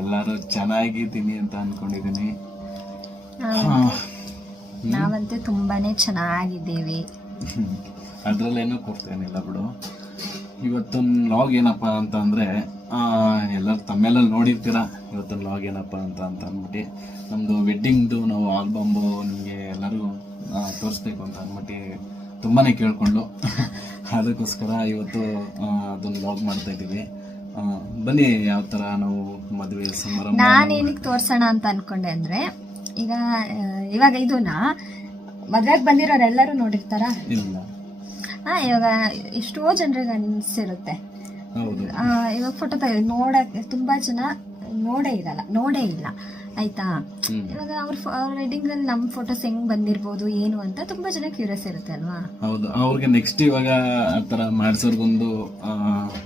ಎಲ್ಲರೂ ಚೆನ್ನಾಗಿದ್ದೀನಿ ಅಂತ ಅನ್ಕೊಂಡಿದ್ದೀನಿ. ನಾವಂತೂ ತುಂಬಾನೇ ಚೆನ್ನಾಗಿದ್ದೀವಿ. ಅದ್ರಲ್ಲೇನೂ ಕೊಡ್ತೇನಿಲ್ಲ ಬಿಡು. ಇವತ್ತಿನ ಲಾಗ್ ಏನಪ್ಪ ಅಂತ ಅಂದರೆ, ಎಲ್ಲರೂ ತಮ್ಮೆಲ್ಲಲ್ಲಿ ನೋಡಿರ್ತೀರ. ಇವತ್ತಿನ ಲಾಗ್ ಏನಪ್ಪ ಅಂತ ಅಂದ್ಬಿಟ್ಟು ನಮ್ಮದು ವೆಡ್ಡಿಂಗ್ದು ನಾವು ಆಲ್ಬಮ್ಮು ನಿಮಗೆ ಎಲ್ಲರಿಗೂ ತೋರಿಸ್ಬೇಕು ಅಂತ ಅಂದ್ಬಿಟ್ಟು ತುಂಬಾ ಕೇಳ್ಕೊಂಡು ಅದಕ್ಕೋಸ್ಕರ ಇವತ್ತು ಅದನ್ನು ಲಾಗ್ ಮಾಡ್ತಾ ಇದ್ದೀವಿ. ಬನ್ನಿ ಯಾವ ಥರ ನಾವು ಮದುವೆ ಸಮಾರಂಭ. ನಾನೇನಕ್ಕೆ ತೋರ್ಸೋಣ ಅಂತ ಅನ್ಕೊಂಡೆ ಅಂದರೆ, ಇವಾಗ ಇದನ್ನ ಮದ್ವೆಗೆ ಬಂದಿರೋರೆಲ್ಲರೂ ನೋಡಿರ್ತಾರ. ಇಲ್ಲ ಇವಾಗ ಎಷ್ಟೋ ಜನರಿಗೆ ಅನ್ಸಿರುತ್ತೆ. ಇವಾಗ ಫೋಟೋ ನೋಡಕ್ಕೆ ತುಂಬಾ ಜನ ನೋಡೇ ಇಲ್ಲ ಆಯ್ತಾ. ಇವಾಗ ಅವ್ರ ವೆಡ್ಡಿಂಗ್ ಅಲ್ಲಿ ನಮ್ಮ ಫೋಟೋಸ್ ಹೆಂಗ್ ಬಂದಿರ್ಬೋದು ಏನು ಅಂತ ತುಂಬಾ ಜನ ಕ್ಯೂರಿಯಸ್ ಇರುತ್ತೆ ಅಲ್ವಾ. ಹೌದು, ಅವ್ರಿಗೆ ನೆಕ್ಸ್ಟ್ ಇವಾಗ ಆ ಥರ ಮಾಡಿಸೋರ್ಗೊಂದು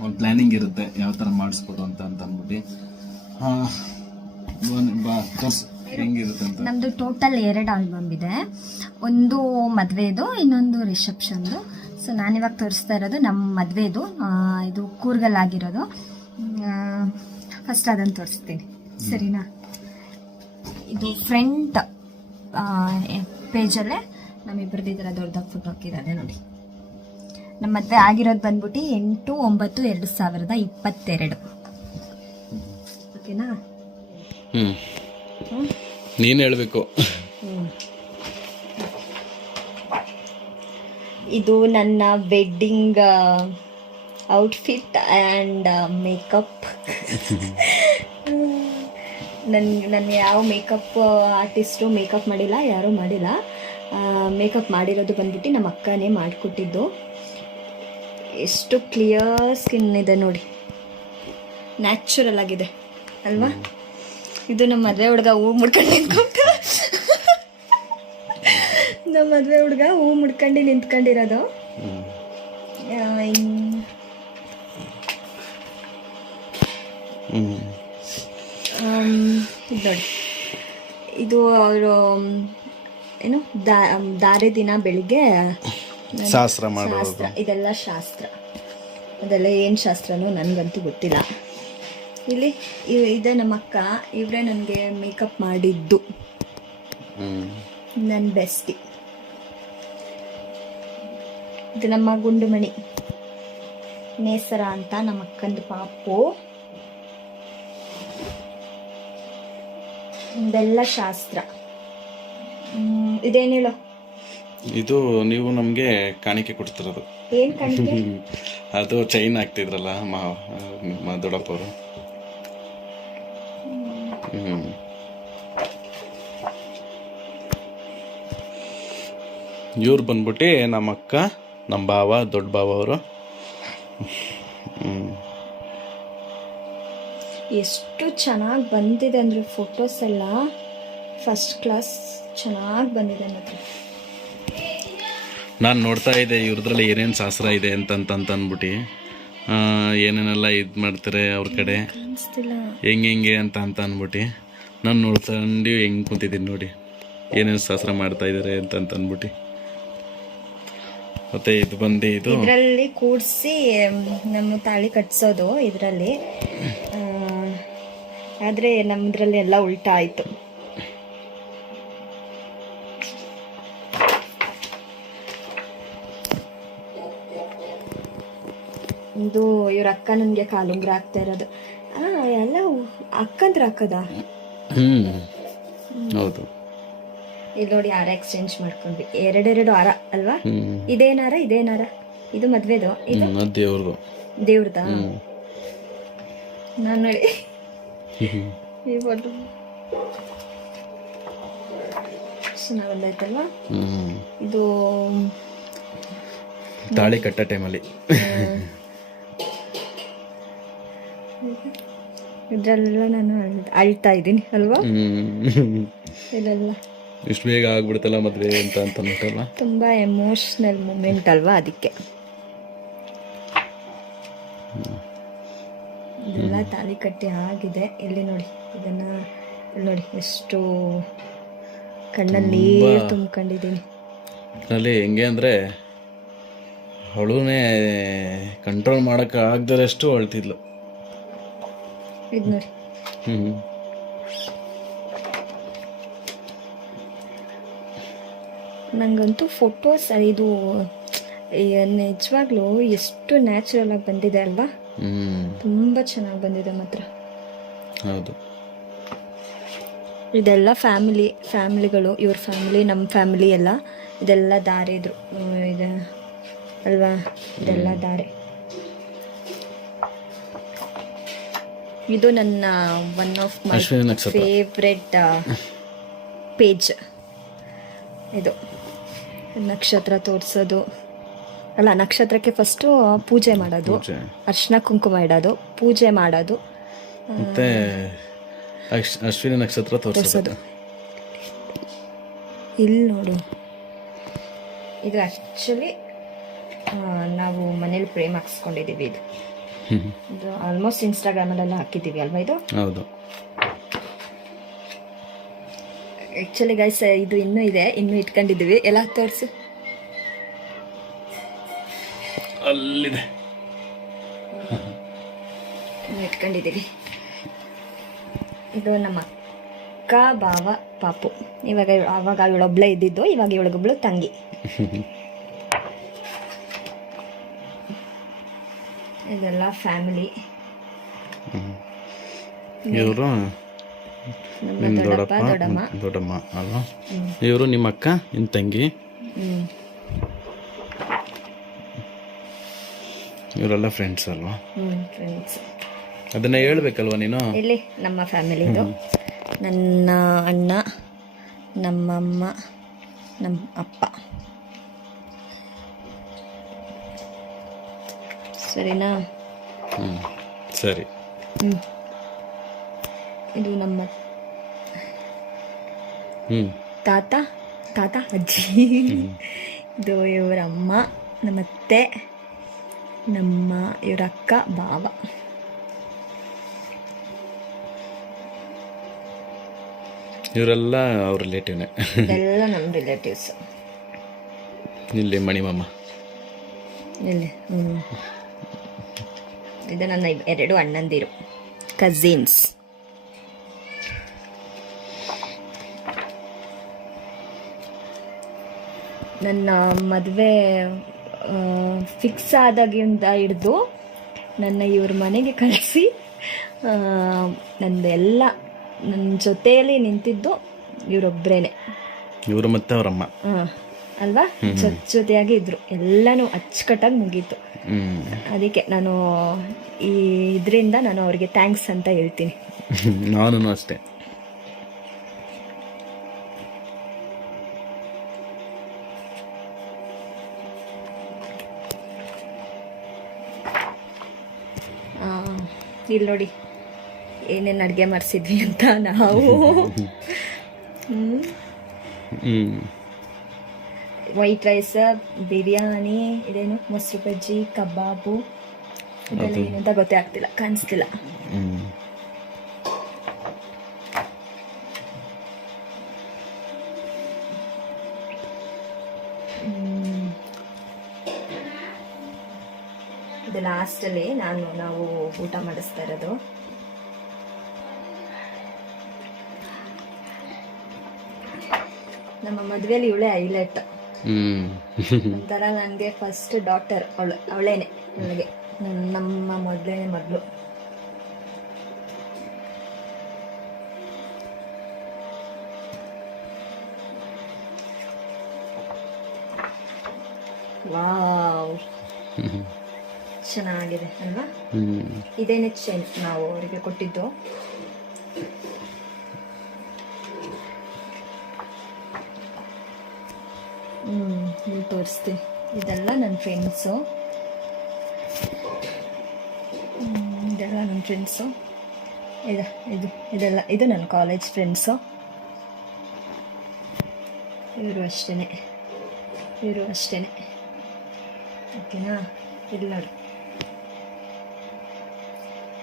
ಒಂದು ಪ್ಲಾನಿಂಗ್ ಇರುತ್ತೆ ಯಾವ ಥರ ಮಾಡಿಸ್ಬೋದು ಅಂತ ಅಂದ್ಬಿಟ್ಟು. ಹೆಂಗಿರುತ್ತೆ ಅಂತ. ನಮ್ದು ಟೋಟಲ್ 2 ಆಲ್ಬಮ್ ಇದೆ. ಒಂದು ಮದ್ವೆದು, ಇನ್ನೊಂದು ರಿಸೆಪ್ಷನ್ದು. ಸೊ ನಾನಿವಾಗ ತೋರಿಸ್ತಾ ಇರೋದು ನಮ್ಮ ಮದ್ವೆದು. ಇದು ಕೂರ್ಗಲ್ಲಾಗಿರೋದು. ಫಸ್ಟ್ ಅದನ್ನು ತೋರಿಸ್ತೀನಿ, ಸರಿನಾ. ಇದು ಫ್ರಂಟ್ ಪೇಜಲ್ಲೇ ನಮ್ಮಿಬ್ಬರದ್ದು ಈ ಥರ ದೊಡ್ಡದಾಗಿ ಫೋಟೋ ಹಾಕಿದ್ದಾರೆ ನೋಡಿ. ನಮ್ಮ ಮದುವೆ ಆಗಿರೋದು ಬಂದ್ಬಿಟ್ಟು 8/9/2022. ಓಕೆನಾ? ನೀನು ಹೇಳಬೇಕು. ಇದು ನನ್ನ ವೆಡ್ಡಿಂಗ್ ಔಟ್ಫಿಟ್ ಆ್ಯಂಡ್ ಮೇಕಪ್. ನನ್ನ ಯಾವ ಮೇಕಪ್ ಆರ್ಟಿಸ್ಟು ಮೇಕಪ್ ಮಾಡಿಲ್ಲ, ಯಾರೂ ಮಾಡಿಲ್ಲ. ಮೇಕಪ್ ಮಾಡಿರೋದು ಬಂದ್ಬಿಟ್ಟು ನಮ್ಮ ಅಕ್ಕನೇ ಮಾಡಿಕೊಟ್ಟಿದ್ದು. ಎಷ್ಟು ಕ್ಲಿಯರ್ ಸ್ಕಿನ್ ಇದೆ ನೋಡಿ, ನ್ಯಾಚುರಲ್ ಆಗಿದೆ ಅಲ್ವಾ. ಇದು ನಮ್ಮ ಮದುವೆ ಹುಡುಗ ಹೂ ಮುಡ್ಕೊಂಡು ನಿಂತ್ಕೊಂಡು ನಮ್ಮ ಮದುವೆ ಹುಡುಗ ಹೂ ಮುಡ್ಕೊಂಡು ನಿಂತ್ಕೊಂಡಿರೋದು. ಇದು ನೋಡಿ, ಇದು ಅವರು ಏನು ದಾರೆ ದಿನ ಬೆಳಿಗ್ಗೆ ಶಾಸ್ತ್ರ, ಇದೆಲ್ಲ ಶಾಸ್ತ್ರ. ಅದೆಲ್ಲ ಏನು ಶಾಸ್ತ್ರನೋ ನನಗಂತೂ ಗೊತ್ತಿಲ್ಲ. ಇಲ್ಲಿ ಇದೆ ನಮ್ಮ ಅಕ್ಕ, ಇವರೇ ನನಗೆ ಮೇಕಪ್ ಮಾಡಿದ್ದು, ನನ್ನ ಬೆಸ್ಟಿ. ಇದು ನಮ್ಮ ಗುಂಡುಮಣಿ ನೇಸರ ಅಂತ, ನಮ್ಮ ಅಕ್ಕಂದು ಪಾಪು. ಇದೆಲ್ಲ ಶಾಸ್ತ್ರ. ಇದೇನು ಹೇಳೋ? ಇದು ನೀವು ನಮಗೆ ಕಾಣಿಕೆ ಕೊಡ್ತಿರೋದು. ಏನು ಕಾಣಿಕೆ? ಅದು ಚೈನ್ ಹಾಕ್ತಿದ್ರಲ್ಲ ದೊಡ್ಡಪ್ಪ ಅವರು. ಇವ್ರು ಬಂದ್ಬಿಟ್ಟು ನಮ್ಮ ಅಕ್ಕ, ನಮ್ಮ ಭಾವ, ದೊಡ್ಡ ಭಾವ ಅವರು. ಎಷ್ಟು ಚೆನ್ನಾಗಿ ಬಂದಿದೆ ಅಂದರೆ ಫೋಟೋಸ್ ಎಲ್ಲ ಫಸ್ಟ್ ಕ್ಲಾಸ್ ಚೆನ್ನಾಗಿ ಬಂದಿದೆ ಮಾತ್ರ. ನಾನು ನೋಡ್ತಾ ಇದ್ದೆ ಇವ್ರದ್ರಲ್ಲಿ ಏನೇನು ಶಾಸ್ತ್ರ ಇದೆ ಅಂತ ಅಂದ್ಬಿಟ್ಟು, ಏನೇನೆಲ್ಲ ಇದು ಮಾಡ್ತಾರೆ ಅವ್ರ ಕಡೆ, ಹೆಂಗೆ ಅಂತ ಅಂದ್ಬಿಟ್ಟು ನಾನು ನೋಡ್ಕೊಂಡು ಹೆಂಗೆ ಕುಂತಿದ್ದೀನಿ ನೋಡಿ, ಏನೇನು ಶಾಸ್ತ್ರ ಮಾಡ್ತಾ ಇದ್ದಾರೆ ಅಂತ ಅಂದ್ಬಿಟ್ಟು. ಮತ್ತೆ ಇದು ಬಂದು ಇದರಲ್ಲಿ ಕೂಡಿಸಿ ನಮ್ಮ ತಾಳಿ ಕಟ್ಸೋದು ಇದರಲ್ಲಿ. ಆದರೆ ನಮ್ಮದ್ರಲ್ಲಿ ಎಲ್ಲ ಉಲ್ಟಾ ಆಯಿತು. ಇದು ಇವ್ರ ಅಕ್ಕ ನನಗೆ ಕಾಲುಂಗ್ರ ಆಗ್ತಾ ಇರೋದು. ಎಲ್ಲ ಅಕ್ಕಂತ್ರ ಹಾಕದ. ಹೌದು. ಇಲ್ಲಿ ನೋಡಿ, ಹಾರ ಎಕ್ಸ್ಚೇಂಜ್ ಮಾಡ್ಕೊಂಡ್ವಿ. 2 ಹಾರ ಅಲ್ವಾ? ಇದೇನಾರ ಇದು ಮದ್ವೆದು, ಇದು ದೇವ್ರದಾ? ನಾನು ನೋಡಿ ಈ ಫೋಟೋ ಚೆನ್ನಾಗಿ ಬಂದಾಯ್ತಲ್ವಾ. ಇದು ತಾಳಿ ಕಟ್ಟ ಟೈಮಲ್ಲಿ ಇದ್ರಲ್ಲೆಲ್ಲ ನಾನು ಅಳ್ತಾ ಇದ್ದೀನಿ ಅಲ್ವಾ. ಇಲ್ಲೆಲ್ಲ ಇಷ್ಟು ಬೇಗ ಆಗ್ಬಿಡುತ್ತಲ್ಲ ಮದುವೆ ಅಂತ ಅಂದ್ಬಿಟ್ಟಲ್ಲ. ತುಂಬ ಎಮೋಷ್ನಲ್ ಮೂಮೆಂಟ್ ಅಲ್ವಾ, ಅದಕ್ಕೆ ಇದೆಲ್ಲ ತಾಳಿ ಕಟ್ಟಿ ಆಗಿದೆ. ಇಲ್ಲಿ ನೋಡಿ, ಇದನ್ನ ನೋಡಿ ಎಷ್ಟು ಕಣ್ಣಲ್ಲಿ ತುಂಬ್ಕೊಂಡಿದ್ದೀನಿ. ಅಲ್ಲಿ ಹೆಂಗೆ ಅಂದರೆ ಅವಳುನೇ ಕಂಟ್ರೋಲ್ ಮಾಡೋಕ್ಕೆ ಆಗದಷ್ಟು ಅಳ್ತಿದ್ಲು. ಇದು ನೋಡಿ, ಹ್ಞೂ ನನಗಂತೂ ಫೋಟೋಸ್ ಇದು ನಿಜವಾಗ್ಲೂ ಎಷ್ಟು ನ್ಯಾಚುರಲ್ ಆಗಿ ಬಂದಿದೆ ಅಲ್ವಾ, ತುಂಬ ಚೆನ್ನಾಗಿ ಬಂದಿದೆ ಮಾತ್ರ. ಹೌದು. ಇದೆಲ್ಲ ಫ್ಯಾಮಿಲಿಗಳು, ಇವ್ರ ಫ್ಯಾಮಿಲಿ, ನಮ್ಮ ಫ್ಯಾಮಿಲಿ ಎಲ್ಲ ಇದೆಲ್ಲ ದಾರಿದ್ರು ಇದೆ ಅಲ್ವಾ, ಇದೆಲ್ಲ ದಾರಿ. ಇದು ನನ್ನ one of my favourite page. ಇದು ನಕ್ಷತ್ರ ತೋರಿಸೋದು ಅಲ್ಲ, ನಕ್ಷತ್ರಕ್ಕೆ ಫಸ್ಟು ಪೂಜೆ ಮಾಡೋದು, ಅರ್ಶಿನ ಕುಂಕುಮ ಇಡೋದು, ಪೂಜೆ ಮಾಡೋದು, ಮತ್ತೆ ಅಶ್ವಿನಿ ನಕ್ಷತ್ರ ತೋರಿಸೋದು. ಇಲ್ಲಿ ನೋಡು, ಇದು ಆ್ಯಕ್ಚುಲಿ ನಾವು ಮನೇಲಿ ಫ್ರೇಮ್ ಹಾಕ್ಸ್ಕೊಂಡಿದ್ದೀವಿ. ಇದು ಆಲ್ಮೋಸ್ಟ್ ಇನ್ಸ್ಟಾಗ್ರಾಮಲ್ಲೆಲ್ಲ ಹಾಕಿದ್ದೀವಿ ಅಲ್ವಾ ಇದು. ಹೌದು. ಆ್ಯಕ್ಚುಲಿ ಗೈಸ್ ಇದು ಇನ್ನೂ ಇದೆ, ಇನ್ನೂ ಇಟ್ಕೊಂಡಿದ್ದೀವಿ. ಎಲ್ಲ ತೋರಿಸು, ಅಲ್ಲಿದೆ, ಇನ್ನೂ ಇಟ್ಕೊಂಡಿದ್ದೀವಿ. ಇದು ನಮ್ಮ ಅಕ್ಕ, ಬಾವ, ಪಾಪು. ಆವಾಗ ಇವಳೊಬ್ಳೆ ಇದ್ದಿದ್ದು, ಇವಾಗ ಇವಳಿಗೊಬ್ಳು ತಂಗಿ. ಇದೆಲ್ಲ ಫ್ಯಾಮಿಲಿ. ಇವರು ನಮ್ಮ ದೊಡ್ಡಪ್ಪ ದೊಡ್ಡಮ್ಮ ಅಲ್ವಾ, ಇವರು ನಿಮ್ಮ ಅಕ್ಕ, ನಿಮ್ಮ ತಂಗಿ, ಇವರೆಲ್ಲ ಫ್ರೆಂಡ್ಸ್ ಅಲ್ವಾ. ಫ್ರೆಂಡ್ಸ್. ಅದನ್ನ ಹೇಳ್ಬೇಕಲ್ವಾ ನೀನು. ಇಲ್ಲಿ ನಮ್ಮ ಫ್ಯಾಮಿಲಿದು, ನನ್ನ ಅಣ್ಣ, ನಮ್ಮಮ್ಮ, ನಮ್ಮ ಅಪ್ಪ. ಸರಿನಾ? ಸರಿ. ಇದು ನಮ್ಮ ತಾತ ಅಜ್ಜಿ. ಇದು ಇವರ ಅಮ್ಮ, ನಮ್ಮತ್ತೆ, ಇವರ ಅಕ್ಕ, ಬಾವ. ಇವರೆಲ್ಲ ಅವ್ರ ರಿಲೇಟಿವ್ನೇ. ಎಲ್ಲ ನಮ್ಮ ರಿಲೇಟಿವ್ಸ್. ಇಲ್ಲಿ ಮಣಿಮಮ್ಮ. ಇಲ್ಲಿ ಇದು ನನ್ನ 2 ಅಣ್ಣಂದಿರು, ಕಝಿನ್ಸ್. ನನ್ನ ಮದುವೆ ಫಿಕ್ಸ್ ಆದಾಗಿಂದ ಹಿಡ್ದು ನನ್ನ ಇವ್ರ ಮನೆಗೆ ಕಳಿಸಿ ನಂದೆಲ್ಲ ನನ್ನ ಜೊತೆಯಲ್ಲಿ ನಿಂತಿದ್ದು ಇವರೊಬ್ಬರೇನೆ. ಇವರು ಮತ್ತೆ ಅವರಮ್ಮ ಅಲ್ವಾ, ಜೊತೆಯಾಗಿ ಇದ್ರು. ಎಲ್ಲನೂ ಅಚ್ಚುಕಟ್ಟಾಗಿ ಮುಗೀತು. ಅದಕ್ಕೆ ನಾನು ಇದರಿಂದ ನಾನು ಅವ್ರಿಗೆ ಥ್ಯಾಂಕ್ಸ್ ಅಂತ ಹೇಳ್ತೀನಿ. ನಾನು ಅಷ್ಟೇ. ಇಲ್ಲಿ ನೋಡಿ ಏನೇನು ಅಡುಗೆ ಮಾಡಿಸಿದ್ವಿ ಅಂತ ನಾವು. ವೈಟ್ ರೈಸ್, ಬಿರಿಯಾನಿ, ಇದೇನು ಮೊಸರು ಬಜ್ಜಿ, ಕಬಾಬು, ಇದೆಲ್ಲ ಏನಂತ ಗೊತ್ತೇ ಆಗ್ತಿಲ್ಲ, ಕಾಣಿಸ್ತಿಲ್ಲ. ಇದು ಲಾಸ್ಟಲ್ಲಿ ನಾವು ಊಟ ಮಾಡಿಸ್ತಾ ಇರೋದು. ನಮ್ಮ ಮದುವೆಯಲ್ಲಿ ಇವಳೇ ಹೈಲೈಟ್. ಒಂಥರ ನನಗೆ ಫಸ್ಟ್ ಡಾಟರ್ ಅವಳೇನೆ ನನಗೆ, ನಮ್ಮ ಮೊದಲನೇ ಮಗಳು. ವಾವ್, ಚೆನ್ನಾಗಿದೆ ಅಲ್ವಾ. ಇದೇನೆ ಚೈನ್ ನಾವು ಅವರಿಗೆ ಕೊಟ್ಟಿದ್ದು. ಇಲ್ಲಿ ತೋರಿಸ್ತೀನಿ. ಇದೆಲ್ಲ ನನ್ನ ಫ್ರೆಂಡ್ಸು, ಇದು ನನ್ನ ಕಾಲೇಜ್ ಫ್ರೆಂಡ್ಸು. ಇವರು ಅಷ್ಟೇ. ಓಕೆನಾ? ಇಲ್ಲಿ ನೋಡಿ,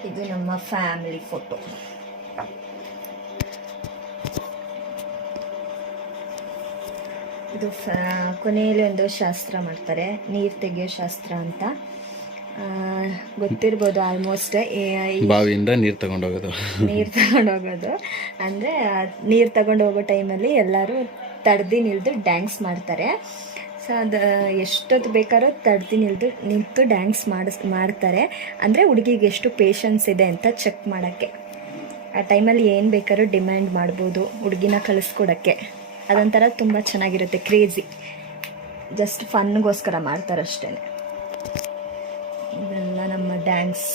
ಇದು ನಮ್ಮ ಫ್ಯಾಮಿಲಿ ಫೋಟೋ. ಇದು ಕೊನೆಯಲ್ಲಿ ಒಂದು ಶಾಸ್ತ್ರ ಮಾಡ್ತಾರೆ, ನೀರು ತೆಗೆಯೋ ಶಾಸ್ತ್ರ ಅಂತ. ಗೊತ್ತಿರ್ಬೋದು ಆಲ್ಮೋಸ್ಟ್. ಬಾವಿಯಿಂದ ನೀರು ತಗೊಂಡೋಗೋದು. ನೀರು ತಗೊಂಡೋಗೋದು ಅಂದರೆ ನೀರು ತಗೊಂಡು ಹೋಗೋ ಟೈಮಲ್ಲಿ ಎಲ್ಲರೂ ತಡ್ದು ನಿಲ್ದು ಡ್ಯಾನ್ಸ್ ಮಾಡ್ತಾರೆ. ಸೊ ಅದು ಎಷ್ಟೊತ್ತು ಬೇಕಾದ್ರೂ ತಡ್ದು ನಿಂತು ಡ್ಯಾನ್ಸ್ ಮಾಡ್ತಾರೆ. ಅಂದರೆ ಹುಡುಗಿಗೆ ಎಷ್ಟು ಪೇಷನ್ಸ್ ಇದೆ ಅಂತ ಚೆಕ್ ಮಾಡೋಕ್ಕೆ. ಆ ಟೈಮಲ್ಲಿ ಏನು ಬೇಕಾದ್ರೂ ಡಿಮ್ಯಾಂಡ್ ಮಾಡ್ಬೋದು ಹುಡುಗಿನ ಕಳಿಸ್ಕೊಡೋಕ್ಕೆ. ಅದೊಂಥರ ತುಂಬ ಚೆನ್ನಾಗಿರುತ್ತೆ, ಕ್ರೇಜಿ. ಜಸ್ಟ್ ಫನ್ಗೋಸ್ಕರ ಮಾಡ್ತಾರಷ್ಟೇ. ಇದೆಲ್ಲ ನಮ್ಮ ಡ್ಯಾನ್ಸ್.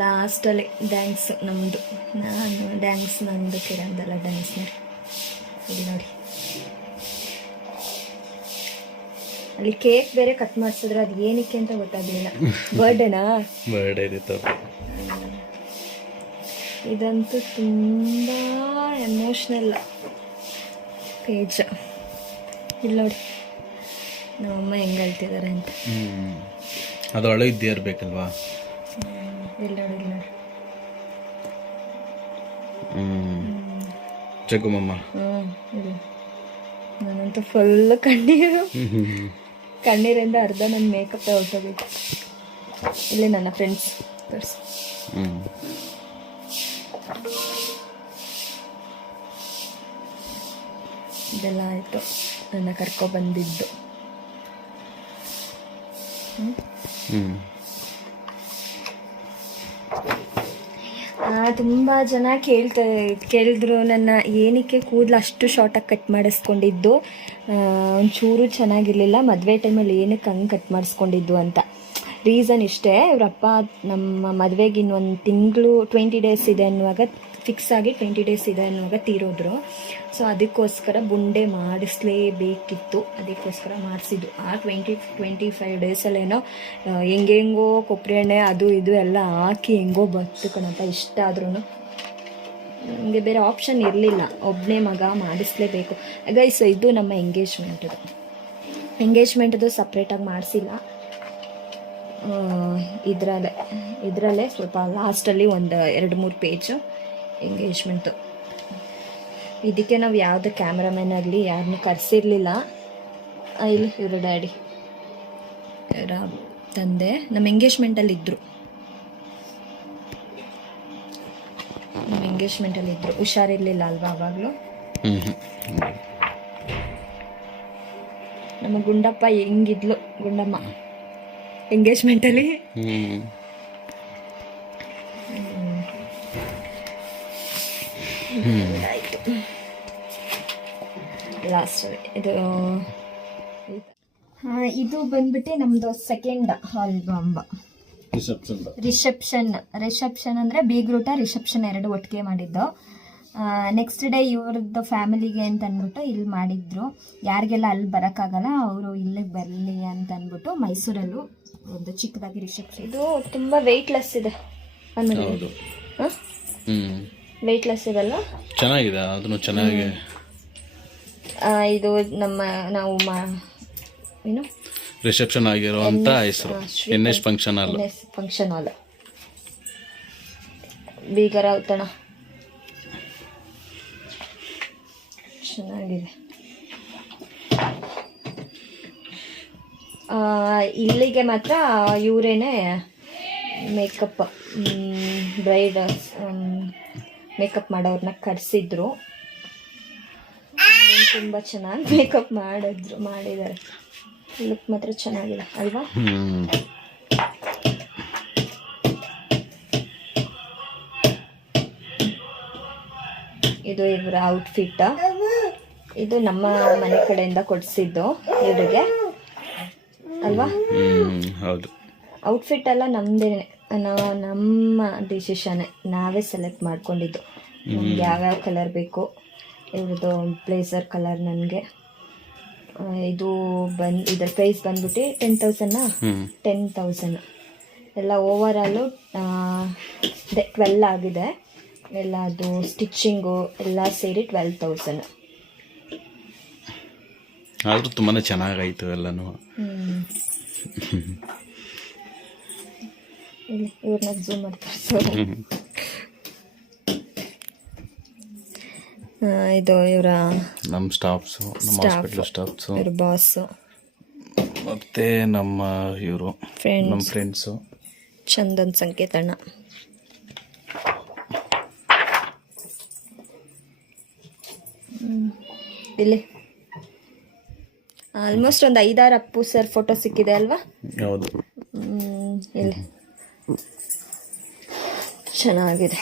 ಲಾಸ್ಟಲ್ಲಿ ಡ್ಯಾನ್ಸ್ ನಮ್ಮದು, ನಾನು ಡ್ಯಾನ್ಸ್ ನಂದು, ಕಿರಂದಲ್ಲ ಡ್ಯಾನ್ಸ್ ನೋಡಿ ನೋಡಿ. ಅಲ್ಲಿ ಕೇಕ್ ಬೇರೆ ಕಟ್ ಮಾಡಿಸಿದ್ರೆ ಅದು ಏನಕ್ಕೆ ಅಂತ ಗೊತ್ತಾಗಲಿಲ್ಲ. ಬರ್ಡೇನಾ? ಬರ್ಡೇ ಇತ್ತು. ಇದಂತೂ ತುಂಬ ಎಮೋಷ್ನಲ್ ಪೇಜ್. ಇಲ್ಲಿ ನೋಡಿ ನಮ್ಮಮ್ಮ ಹೆಂಗೆ ಹೇಳ್ತಿದ್ದಾರೆ ಅಂತ. ಅದು ಹಳೆ ಇದ್ದೇ ಇರಬೇಕಲ್ವಾ? ಇಲ್ಲಿ ನೋಡಿ ಇಲ್ಲಿ ನೋಡಿ. ಜಗುಮಮ್ಮ. ಇದು ನಾನಂತೂ ಫುಲ್ ಕಣ್ಣೀರಿಂದ ಅರ್ಧ ನನ್ನ ಮೇಕಪ್ ಹೊರಟೋಗ್ಬೇಕು. ಇಲ್ಲಿ ನನ್ನ ಫ್ರೆಂಡ್ಸ್ ತೋರಿಸಿ. ಇದೆಲ್ಲ ಆಯಿತು ನನ್ನ ಕರ್ಕೊಬಂದಿದ್ದು. ತುಂಬ ಜನ ಕೇಳಿದ್ರು ನನ್ನ ಏನಕ್ಕೆ ಕೂದಲು ಅಷ್ಟು ಶಾರ್ಟಾಗಿ ಕಟ್ ಮಾಡಿಸ್ಕೊಂಡಿದ್ದು, ಒಂಚೂರು ಚೆನ್ನಾಗಿರಲಿಲ್ಲ, ಮದುವೆ ಟೈಮಲ್ಲಿ ಏನಕ್ಕೆ ಹಂಗೆ ಕಟ್ ಮಾಡಿಸ್ಕೊಂಡಿದ್ದು ಅಂತ. ರೀಸನ್ ಇಷ್ಟೇ, ಇವರಪ್ಪ ನಮ್ಮ ಮದುವೆಗೆ ಇನ್ನೊಂದು ತಿಂಗಳು 20 ಡೇಸ್ ಇದೆ ಅನ್ನುವಾಗ, ಫಿಕ್ಸ್ ಆಗಿ 20 ಡೇಸ್ ಇದೆ ಅನ್ನುವಾಗ ತೀರೋದ್ರು. ಸೊ ಅದಕ್ಕೋಸ್ಕರ ಬುಂಡೆ ಮಾಡಿಸ್ಲೇಬೇಕಿತ್ತು, ಅದಕ್ಕೋಸ್ಕರ ಮಾಡಿಸಿದ್ದು. ಆ 25 ಡೇಸಲ್ಲೇನೋ ಹೆಂಗೆಂಗೋ ಕೊಬ್ಬರಿ ಎಣ್ಣೆ ಅದು ಇದು ಎಲ್ಲ ಹಾಕಿ ಹೆಂಗೋ ಬತ್ತು ಕಣಪ್ಪ. ಇಷ್ಟ ಆದ್ರೂ ನನಗೆ ಬೇರೆ ಆಪ್ಷನ್ ಇರಲಿಲ್ಲ, ಒಬ್ಬನೇ ಮಗ ಮಾಡಿಸ್ಲೇಬೇಕು. ಗೈಸ್ ಇದು ನಮ್ಮ ಎಂಗೇಜ್ಮೆಂಟದು ಸಪ್ರೇಟಾಗಿ ಮಾಡಿಸಿಲ್ಲ. ಇದರಲ್ಲೇ ಸ್ವಲ್ಪ ಲಾಸ್ಟಲ್ಲಿ ಒಂದು 2-3 ಪೇಜು ಎಂಗೇಜ್ಮೆಂಟು. ಇದಕ್ಕೆ ನಾವು ಯಾವುದೇ ಕ್ಯಾಮ್ರಾಮನ್ ಆಗಲಿ ಯಾರನ್ನೂ ಕರೆಸಿರ್ಲಿಲ್ಲ. ಇಲ್ಲಿ ಇವರು ಡ್ಯಾಡಿ ಇವರ ತಂದೆ ನಮ್ಮ ಎಂಗೇಜ್ಮೆಂಟಲ್ಲಿ ಇದ್ದರು. ಹುಷಾರಿರ್ಲಿಲ್ಲ ಅಲ್ವಾ ಆವಾಗಲೂ. ನಮ್ಮ ಗುಂಡಪ್ಪ ಹೆಂಗಿದ್ಲು ಗುಂಡಮ್ಮ ಎಂಗೇಜ್ಮೆಂಟಲ್ಲಿ. ಆಯಿತು ಲಾಸ್ಟ್ ಇದು ಬಂದ್ಬಿಟ್ಟು ನಮ್ಮದು ಸೆಕೆಂಡ್ ಆಲ್ಬಮ್. ರಿಸೆಪ್ಷನ್ ಅಂದರೆ ಬೀಗ್ರೂಟ ರಿಸೆಪ್ಷನ್ 2 ಒಟ್ಟಿಗೆ ಮಾಡಿದ್ದು. ನೆಕ್ಸ್ಟ್ ಡೇ ಇವ್ರದ್ದು ಫ್ಯಾಮಿಲಿಗೆ ಅಂತ ಅಂದ್ಬಿಟ್ಟು ಇಲ್ಲಿ ಮಾಡಿದ್ರು. ಯಾರಿಗೆಲ್ಲ ಅಲ್ಲಿ ಬರೋಕ್ಕಾಗಲ್ಲ ಅವರು ಇಲ್ಲಿಗೆ ಬರಲಿ ಅಂತ ಅಂದ್ಬಿಟ್ಟು ಮೈಸೂರಲ್ಲೂ ಒಂದು ಚಿಕ್ಕದಾಗಿ ರಿಸೆಪ್ಷನ್. ಇದು ತುಂಬ ವೆಯ್ಟ್ಲೆಸ್ ಇದೆ, ವೆಯ್ಟ್ಲೆಸ್ ಇದೆಲ್ಲ ಚೆನ್ನಾಗಿದೆ. ಅದನ್ನು ಚೆನ್ನಾಗಿ ಇದು ನಾವು ಏನು ರಿಸೆಪ್ಷನ್ ಆಗಿರುವಂತ ಹೆಸರು NS ಫಂಕ್ಷನ್ ಹಾಲ್ ಬೀಗರ ಔತಣ. ಚೆನ್ನಾಗಿದೆ. ಇಲ್ಲಿಗೆ ಮಾತ್ರ ಇವರೇನೆ ಮೇಕಪ್ ಬ್ರೈಡ್ ಮೇಕಪ್ ಮಾಡೋರನ್ನ ಕರೆಸಿದ್ರು. ತುಂಬ ಚೆನ್ನಾಗಿ ಮೇಕಪ್ ಮಾಡಿದ್ದಾರೆ. ಲುಕ್ ಮಾತ್ರ ಚೆನ್ನಾಗಿದೆ ಅಲ್ವಾ? ಇದು ಇವರ ಔಟ್ಫಿಟ್. ಇದು ನಮ್ಮ ಮನೆ ಕಡೆಯಿಂದ ಕೊಡಿಸಿದ್ದು ಇವರಿಗೆ ಅಲ್ವಾ? ಹೌದು. ಔಟ್ಫಿಟ್ ಎಲ್ಲ ನಮ್ಮದೇನೆ, ನಮ್ಮ ಡಿಸಿಷನ್ನೇ, ನಾವೇ ಸೆಲೆಕ್ಟ್ ಮಾಡ್ಕೊಂಡಿದ್ದು ನಮ್ಗೆ ಯಾವ್ಯಾವ ಕಲರ್ ಬೇಕು. ಇವ್ರದ್ದು ಬ್ಲೇಸರ್ ಕಲರ್ ನನಗೆ. ಇದು ಇದರ ಪ್ರೈಸ್ ಬಂದ್ಬಿಟ್ಟು 10,000 ಎಲ್ಲ ಓವರಾಲು 12 ಆಗಿದೆ. ಎಲ್ಲ ಅದು ಸ್ಟಿಚ್ಚಿಂಗು ಎಲ್ಲ ಸೇರಿ 12,000. ಆದರೂ ತುಂಬಾ ಚೆನ್ನಾಗಾಯಿತು ಎಲ್ಲನೂ. ಇವ್ರನ್ನ ಝೂಮ್ ಮಾಡ್ತಾರೆ. ಇದು ಇವರ ನಮ್ಮ ಸ್ಟಾಫ್ಸು, ನಮ್ಮ ಹಾಸ್ಪಿಟ್ಲ್ ಸ್ಟಾಫ್ಸು, ಇವ್ರ ಬಾಸು, ಮತ್ತು ನಮ್ಮ ಇವರು ನಮ್ಮ ಫ್ರೆಂಡ್ಸು, ಚಂದನ್ ಸಂಕೇತಣ್ಣ. ಇಲ್ಲಿ ಆಲ್ಮೋಸ್ಟ್ ಒಂದು 5-6 ಅಪ್ಪು ಸರ್ ಫೋಟೋ ಸಿಕ್ಕಿದೆ ಅಲ್ವಾ? ಹೌದು. ಇಲ್ಲಿ ಚೆನ್ನಾಗಿದೆ.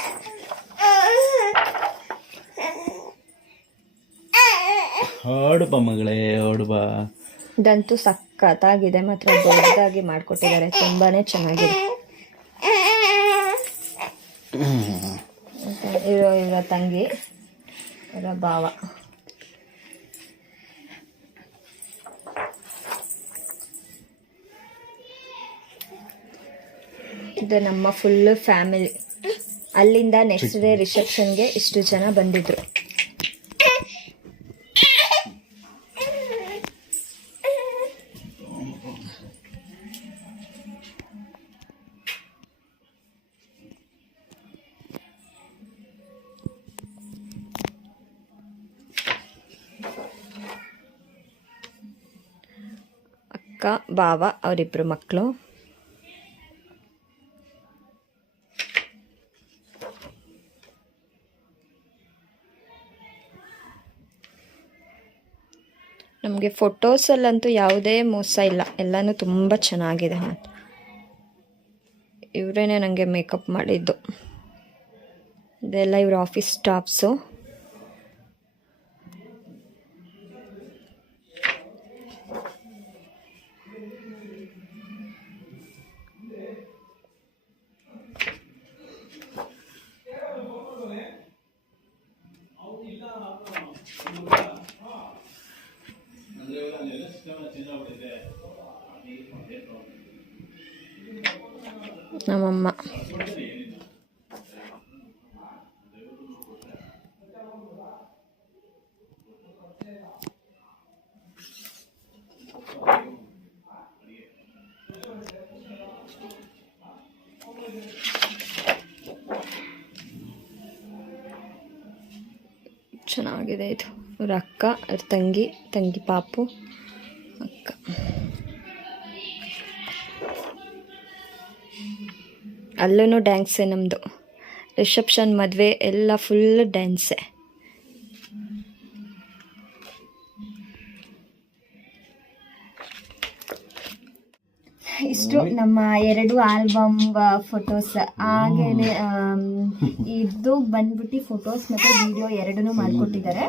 ಹೊಡು ಬಾ ಮಗಳೇ, ಹೊಡು ಬಾ. ಇದಂತೂ ಸಖತ್ತಾಗಿದೆ, ಮಾತ್ರ ದೊಡ್ಡದಾಗಿ ಮಾಡಿಕೊಟ್ಟಿದ್ದಾರೆ, ತುಂಬಾನೇ ಚೆನ್ನಾಗಿದೆ. ಇವರ ತಂಗಿ, ಇವರ ಭಾವ. ಇದು ನಮ್ಮ ಫುಲ್ ಫ್ಯಾಮಿಲಿ. ಅಲ್ಲಿಂದ ನೆಕ್ಸ್ಟ್ ಡೇ ರಿಸೆಪ್ಷನ್ಗೆ ಇಷ್ಟು ಜನ ಬಂದಿದ್ರು. ಅಕ್ಕ, ಭಾವ, ಅವರಿಬ್ಬರು ಮಕ್ಕಳು. ನಮಗೆ ಫೋಟೋಸಲ್ಲಂತೂ ಯಾವುದೇ ಮೋಸ ಇಲ್ಲ, ಎಲ್ಲನೂ ತುಂಬ ಚೆನ್ನಾಗಿದೆ. ಇವರೇನೆ ನನಗೆ ಮೇಕಪ್ ಮಾಡಿದ್ದು. ಇದೆಲ್ಲ ಇವ್ರ ಆಫೀಸ್ ಸ್ಟಾಫ್ಸು. ನಮ್ಮಮ್ಮ. ಚೆನ್ನಾಗಿದೆ ಇದು. ಅವ್ರ ಅಕ್ಕ, ಅವ್ರ ತಂಗಿ ಪಾಪು, ಅಕ್ಕ. ಅಲ್ಲೂ ಡ್ಯಾನ್ಸೇ ನಮ್ಮದು. ರಿಸೆಪ್ಷನ್, ಮದುವೆ ಎಲ್ಲ ಫುಲ್ ಡ್ಯಾನ್ಸೇ. ಇಷ್ಟು ನಮ್ಮ 2 ಆಲ್ಬಮ್ ಫೋಟೋಸ್. ಹಾಗೇನೆ ಇದು ಬಂದ್ಬಿಟ್ಟು ಫೋಟೋಸ್ ಮತ್ತು ವಿಡಿಯೋ ಎರಡನ್ನೂ ಮಾಡಿಕೊಟ್ಟಿದ್ದಾರೆ.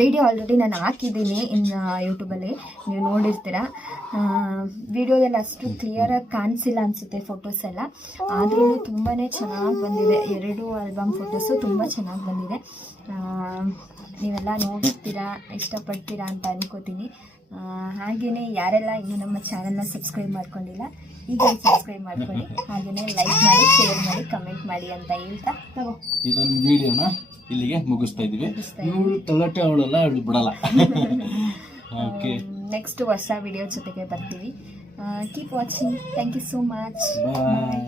ವಿಡಿಯೋ ಆಲ್ರೆಡಿ ನಾನು ಹಾಕಿದ್ದೀನಿ ಇನ್ನು ಯೂಟ್ಯೂಬಲ್ಲಿ, ನೀವು ನೋಡಿರ್ತೀರ. ವಿಡಿಯೋದಲ್ಲಿ ಅಷ್ಟು ಕ್ಲಿಯರಾಗಿ ಕಾಣಿಸಿಲ್ಲ ಅನಿಸುತ್ತೆ ಫೋಟೋಸ್ ಎಲ್ಲ, ಆದ್ರೂ ತುಂಬಾ ಚೆನ್ನಾಗಿ ಬಂದಿದೆ. 2 ಆಲ್ಬಮ್ ಫೋಟೋಸು ತುಂಬ ಚೆನ್ನಾಗಿ ಬಂದಿದೆ. ನೀವೆಲ್ಲ ನೋಡ್ತೀರಾ, ಇಷ್ಟಪಡ್ತೀರಾ ಅಂತ ಅನ್ಕೋತೀನಿ. ಹಾಗೆಯೇ ಯಾರೆಲ್ಲ ಇನ್ನೂ ನಮ್ಮ ಚಾನಲ್ನ ಸಬ್ಸ್ಕ್ರೈಬ್ ಮಾಡ್ಕೊಂಡಿಲ್ಲ, ಈಗ ಸಬ್ಸ್ಕ್ರೈಬ್ ಮಾಡ್ಕೊಳ್ಳಿ. ಹಾಗೆಯೇ ಲೈಕ್ ಮಾಡಿ, ಶೇರ್ ಮಾಡಿ, ಕಮೆಂಟ್ ಮಾಡಿ ಅಂತ ಹೇಳ್ತಾ ಇದೊಂದು ವಿಡಿಯೋನ ಇಲ್ಲಿಗೆ ಮುಗಿಸ್ತಾ ಇದೀವಿ. ಇವಳು ತಗಟೆ ಅವಳಲ್ಲ, ಅವಳು ಬಿಡಲ್ಲ. ಓಕೆ, ನೆಕ್ಸ್ಟ್ ಹೊಸ ವಿಡಿಯೋ ಜೊತೆಗೆ ಬರ್ತೀವಿ. Keep watching. Thank you so much. Bye.